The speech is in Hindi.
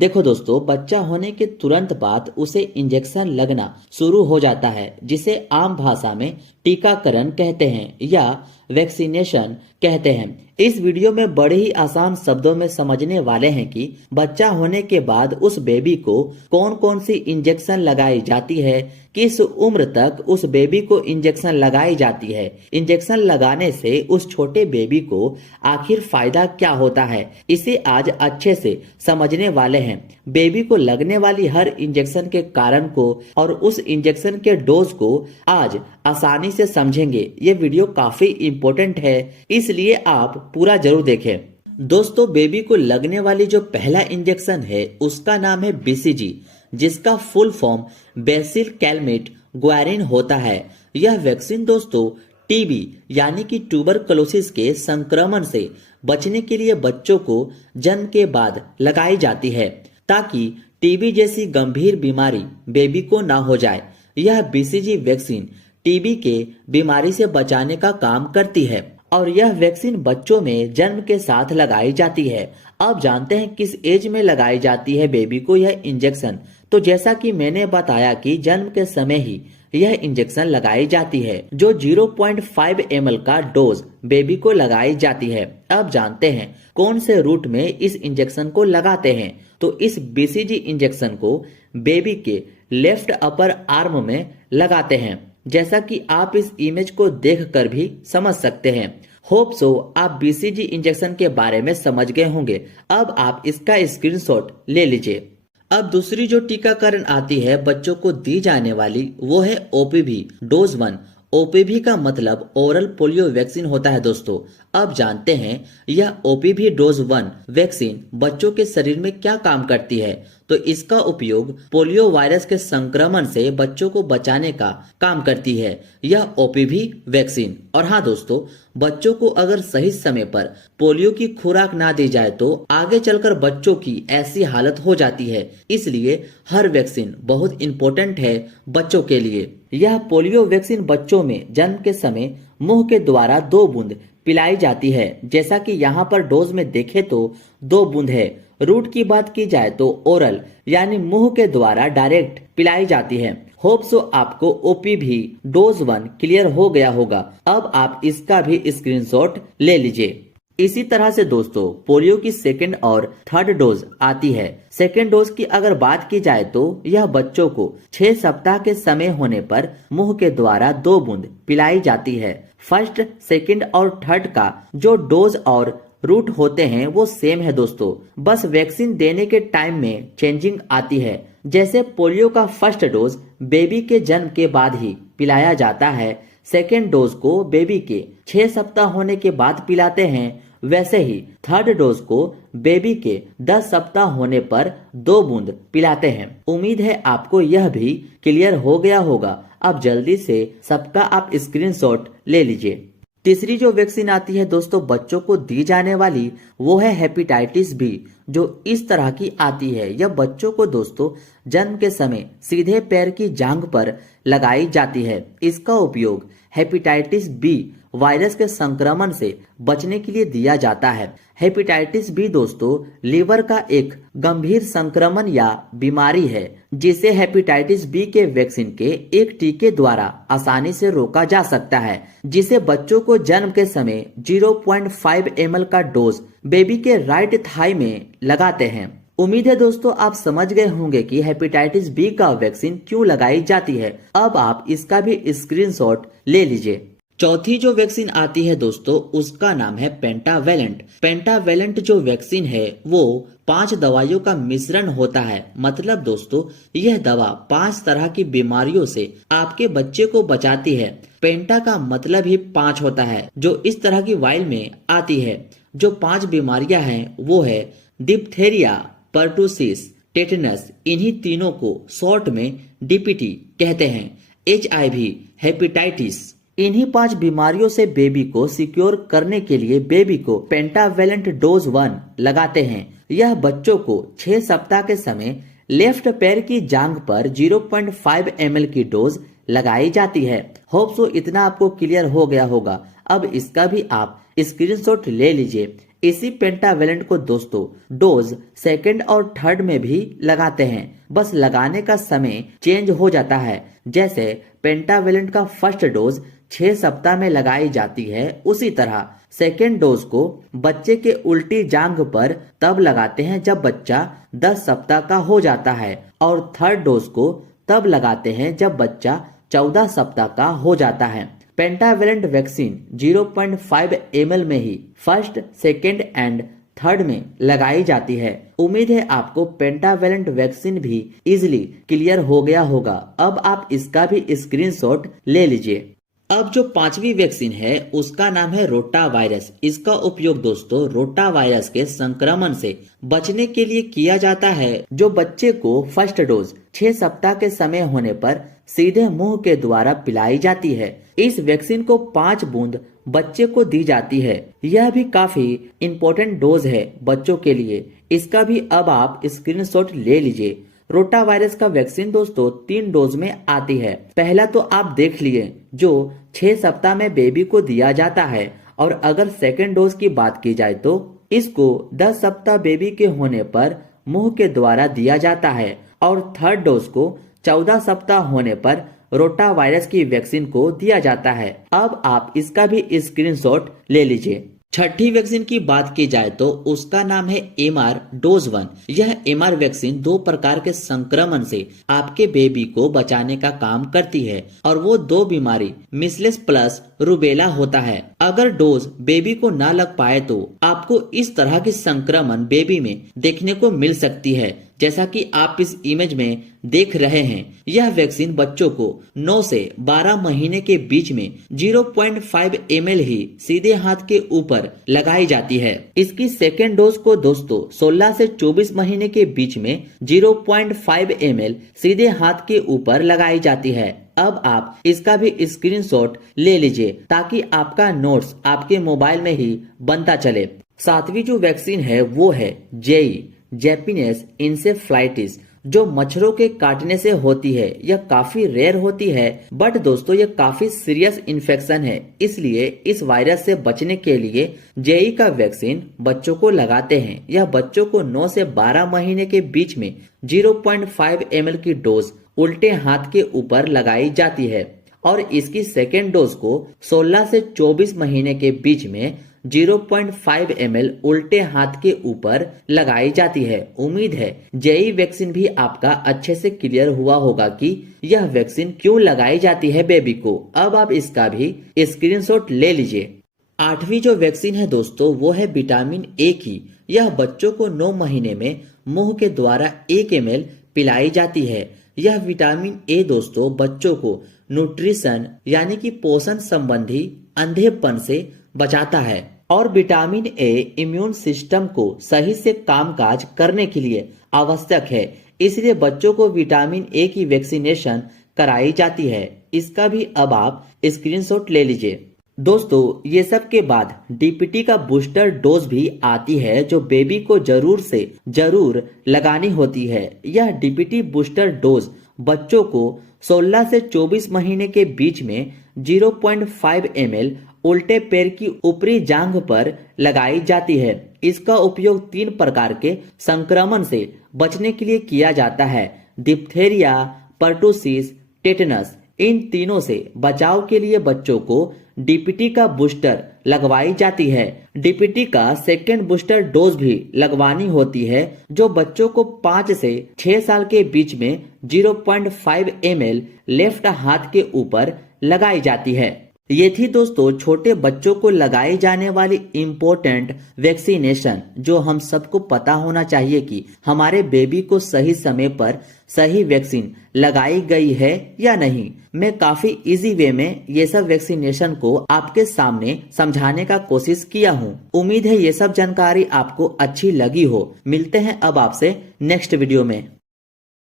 देखो दोस्तों, बच्चा होने के तुरंत बाद उसे इंजेक्शन लगना शुरू हो जाता है, जिसे आम भाषा में टीकाकरण कहते हैं या वैक्सीनेशन कहते हैं। इस वीडियो में बड़े ही आसान शब्दों में समझने वाले हैं कि बच्चा होने के बाद उस बेबी को कौन कौन सी इंजेक्शन लगाई जाती है, किस उम्र तक उस बेबी को इंजेक्शन लगाई जाती है, इंजेक्शन लगाने से उस छोटे बेबी को आखिर फायदा क्या होता है, इसे आज अच्छे से समझने वाले हैं। बेबी को लगने वाली हर इंजेक्शन के कारण को और उस इंजेक्शन के डोज को आज आसानी से समझेंगे। ये वीडियो काफी इंपॉर्टेंट है, इसलिए आप पूरा जरूर देखें। दोस्तों, बेबी को लगने वाली जो पहला इंजेक्शन है उसका नाम है बीसीजी, जिसका फुल फॉर्म बेसिल कैलमेट ग्वारिन होता है। यह वैक्सीन दोस्तों टीबी यानी कि ट्यूबरकुलोसिस के संक्रमण से बचने के लिए बच्चों को जन्म के बाद लगाई जाती है, ताकि टीबी जैसी गंभीर बीमारी बेबी को ना हो जाए। यह बीसीजी वैक्सीन टीबी के बीमारी से बचाने का काम करती है और यह वैक्सीन बच्चों में जन्म के साथ लगाई जाती है। अब जानते हैं किस एज में लगाई जाती है बेबी को यह इंजेक्शन। तो जैसा कि मैंने बताया कि जन्म के समय ही यह इंजेक्शन लगाई जाती है, जो 0.5 ml का डोज बेबी को लगाई जाती है। अब जानते हैं कौन से रूट में इस इंजेक्शन को लगाते हैं। तो इस बीसीजी इंजेक्शन को बेबी के लेफ्ट अपर आर्म में लगाते हैं, जैसा कि आप इस इमेज को देखकर भी समझ सकते हैं। होप सो आप बीसीजी इंजेक्शन के बारे में समझ गए होंगे। अब आप इसका स्क्रीनशॉट ले लीजिए। अब दूसरी जो टीकाकरण आती है बच्चों को दी जाने वाली, वो है ओपीवी डोज 1। ओपीवी का मतलब ओरल पोलियो वैक्सीन होता है दोस्तों। अब जानते हैं यह ओपीवी डोज 1 वैक्सीन बच्चों के शरीर में क्या काम करती है। तो इसका उपयोग पोलियो वायरस के संक्रमण से बच्चों को बचाने का काम करती है यह ओपीवी वैक्सीन। और हाँ दोस्तों, बच्चों को अगर सही समय पर पोलियो की खुराक ना दी जाए तो आगे चलकर बच्चों की ऐसी हालत हो जाती है। इसलिए हर वैक्सीन बहुत इंपॉर्टेंट है बच्चों के लिए। यह पोलियो वैक्सीन बच्चों में जन्म के समय मुंह के द्वारा 2 बूंद पिलाई जाती है, जैसा कि यहाँ पर डोज में देखें तो 2 बूंद है। रूट की बात की जाए तो ओरल यानी मुंह के द्वारा डायरेक्ट पिलाई जाती है। होप सो आपको ओपीवी डोज 1 क्लियर हो गया होगा। अब आप इसका भी स्क्रीनशॉट ले लीजिए। इसी तरह से दोस्तों पोलियो की सेकेंड और थर्ड डोज आती है। सेकेंड डोज की अगर बात की जाए तो यह बच्चों को 6 सप्ताह के समय होने पर मुंह के द्वारा 2 बूंद पिलाई जाती है। फर्स्ट, सेकेंड और थर्ड का जो डोज और रूट होते हैं वो सेम है दोस्तों, बस वैक्सीन देने के टाइम में चेंजिंग आती है। जैसे पोलियो का फर्स्ट डोज बेबी के जन्म के बाद ही पिलाया जाता है, सेकेंड डोज को बेबी के 6 सप्ताह होने के बाद पिलाते हैं, वैसे ही थर्ड डोज को बेबी के 10 सप्ताह होने पर 2 बूंद पिलाते हैं। उम्मीद है आपको यह भी क्लियर हो गया होगा। अब जल्दी से सबका आप स्क्रीनशॉट ले लीजिए। तीसरी जो वैक्सीन आती है दोस्तों बच्चों को दी जाने वाली, वो है हेपेटाइटिस बी, जो इस तरह की आती है। यह बच्चों को दोस्तों जन्म के समय सीधे पैर की जांघ पर लगाई जाती है। इसका उपयोग हेपेटाइटिस बी वायरस के संक्रमण से बचने के लिए दिया जाता है। हेपेटाइटिस बी दोस्तों लीवर का एक गंभीर संक्रमण या बीमारी है, जिसे हेपेटाइटिस बी के वैक्सीन के एक टीके द्वारा आसानी से रोका जा सकता है, जिसे बच्चों को जन्म के समय 0.5 ml का डोज बेबी के राइट थाई में लगाते हैं। उम्मीद है दोस्तों आप समझ गए होंगे कि हेपेटाइटिस बी का वैक्सीन क्यों लगाई जाती है। अब आप इसका भी स्क्रीनशॉट ले लीजिए। चौथी जो वैक्सीन आती है दोस्तों उसका नाम है पेंटावेलेंट। पेंटावेलेंट जो वैक्सीन है वो 5 दवाइयों का मिश्रण होता है। मतलब दोस्तों यह दवा 5 तरह की बीमारियों से आपके बच्चे को बचाती है। पेंटा का मतलब ही 5 होता है, जो इस तरह की वाइल में आती है। जो 5 बीमारियां हैं वो है डिप्थेरिया, पर्टुसिस, टेटनस। इन्हीं तीनों को शॉर्ट में डीपीटी कहते हैं। HIV, hepatitis. इन्हीं 5 बीमारियों से बेबी को सिक्योर करने के लिए बेबी को पेंटावेलेंट डोज 1 लगाते हैं। यह बच्चों को 6 सप्ताह के समय लेफ्ट पैर की जांघ पर 0.5 ml की डोज लगाई जाती है। होप सो इतना आपको क्लियर हो गया होगा। अब इसका भी आप स्क्रीनशॉट ले लीजिए। इसी पेंटावेलेंट को दोस्तों डोज सेकंड और थर्ड में भी लगाते हैं, बस लगाने का समय चेंज हो जाता है। जैसे पेंटावेलेंट का फर्स्ट डोज 6 सप्ताह में लगाई जाती है, उसी तरह सेकेंड डोज को बच्चे के उल्टी जांघ पर तब लगाते हैं जब बच्चा 10 सप्ताह का हो जाता है, और थर्ड डोज को तब लगाते हैं जब बच्चा 14 सप्ताह का हो जाता है। पेंटावेलेंट वैक्सीन 0.5 ml में ही फर्स्ट, सेकेंड एंड थर्ड में लगाई जाती है। उम्मीद है आपको पेंटावेलेंट वैक्सीन भी इजीली क्लियर हो गया होगा। अब आप इसका भी स्क्रीनशॉट ले लीजिए। अब जो 5वीं वैक्सीन है उसका नाम है रोटा वायरस। इसका उपयोग दोस्तों रोटा वायरस के संक्रमण से बचने के लिए किया जाता है, जो बच्चे को फर्स्ट डोज 6 सप्ताह के समय होने पर सीधे मुंह के द्वारा पिलाई जाती है। इस वैक्सीन को 5 बूंद बच्चे को दी जाती है। यह भी काफी इम्पोर्टेंट डोज है बच्चों के लिए। इसका भी अब आप स्क्रीनशॉट ले लीजिए। रोटा वायरस का वैक्सीन दोस्तों 3 डोज में आती है। पहला तो आप देख लिए जो 6 सप्ताह में बेबी को दिया जाता है, और अगर सेकेंड डोज की बात की जाए तो इसको 10 सप्ताह बेबी के होने पर मुंह के द्वारा दिया जाता है, और थर्ड डोज को 14 सप्ताह होने पर रोटा वायरस की वैक्सीन को दिया जाता है। अब आप इसका भी स्क्रीनशॉट ले लीजिए। छठी वैक्सीन की बात की जाए तो उसका नाम है MR डोज 1। यह MR वैक्सीन 2 प्रकार के संक्रमण से आपके बेबी को बचाने का काम करती है, और वो 2 बीमारी मिसलेस प्लस रूबेला होता है। अगर डोज बेबी को ना लग पाए तो आपको इस तरह की संक्रमण बेबी में देखने को मिल सकती है, जैसा कि आप इस इमेज में देख रहे हैं। यह वैक्सीन बच्चों को 9 से 12 महीने के बीच में 0.5 ml ही सीधे हाथ के ऊपर लगाई जाती है। इसकी सेकेंड डोज को दोस्तों 16 से 24 महीने के बीच में 0.5 ml सीधे हाथ के ऊपर लगाई जाती है। अब आप इसका भी स्क्रीनशॉट ले लीजिए ताकि आपका नोट्स आपके मोबाइल में ही बनता चले। 7वीं जो वैक्सीन है वो है जेई जैपिनेस इंसेफ्लाइटिस, जो मच्छरों के काटने से होती है। यह काफी रेयर होती है, बट दोस्तों यह काफी सीरियस इन्फेक्शन है। इसलिए इस वायरस से बचने के लिए जेई का वैक्सीन बच्चों को लगाते हैं। यह बच्चों को 9 से 12 महीने के बीच में 0.5 ml की डोज उल्टे हाथ के ऊपर लगाई जाती है, और इसकी सेकेंड डोज को 16 से 24 महीने के बीच में 0.5 ml उल्टे हाथ के ऊपर लगाई जाती है। उम्मीद है जेई वैक्सीन भी आपका अच्छे से क्लियर हुआ होगा कि यह वैक्सीन क्यों लगाई जाती है बेबी को। अब आप इसका भी स्क्रीनशॉट ले लीजिए। 8वीं जो वैक्सीन है दोस्तों वो है विटामिन ए की। यह बच्चों को 9 महीने में मुंह के द्वारा 1 ml पिलाई जाती है। यह विटामिन ए दोस्तों बच्चों को न्यूट्रिशन यानी कि पोषण संबंधी अंधेपन से बचाता है, और विटामिन ए इम्यून सिस्टम को सही से कामकाज करने के लिए आवश्यक है। इसलिए बच्चों को विटामिन ए की वैक्सीनेशन कराई जाती है। इसका भी अब आप स्क्रीनशॉट ले लीजिए। दोस्तों ये सब के बाद डीपीटी का बूस्टर डोज भी आती है, जो बेबी को जरूर से जरूर लगानी होती है। यह डीपीटी बूस्टर डोज बच्चों को 16 से 24 महीने के बीच में 0.5 ml उल्टे पैर की ऊपरी जांघ पर लगाई जाती है। इसका उपयोग 3 प्रकार के संक्रमण से बचने के लिए किया जाता है, डिप्थेरिया, पर्टुसिस, टेटनस। इन तीनों से बचाव के लिए बच्चों को डीपीटी का बूस्टर लगवाई जाती है। डीपीटी का सेकेंड बूस्टर डोज भी लगवानी होती है, जो बच्चों को 5 से 6 साल के बीच में 0.5 ml लेफ्ट हाथ के ऊपर लगाई जाती है। ये थी दोस्तों छोटे बच्चों को लगाई जाने वाली इम्पोर्टेंट वैक्सीनेशन, जो हम सबको पता होना चाहिए कि हमारे बेबी को सही समय पर सही वैक्सीन लगाई गई है या नहीं। मैं काफी इजी वे में ये सब वैक्सीनेशन को आपके सामने समझाने का कोशिश किया हूँ। उम्मीद है ये सब जानकारी आपको अच्छी लगी हो। मिलते हैं अब आपसे नेक्स्ट वीडियो में।